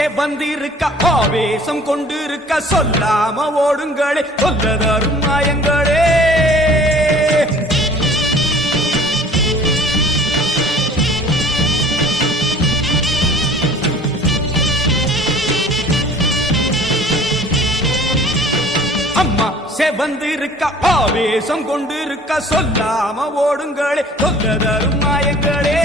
செவந்திருக்க ஆவேசம் கொண்டிருக்க சொல்லாம ஓடுங்களே சொல்லதரும் மாயங்களே. அம்மா செவந்திருக்க ஆவேசம் கொண்டிருக்க சொல்லாம ஓடுங்களே சொல்லதரும் மாயங்களே.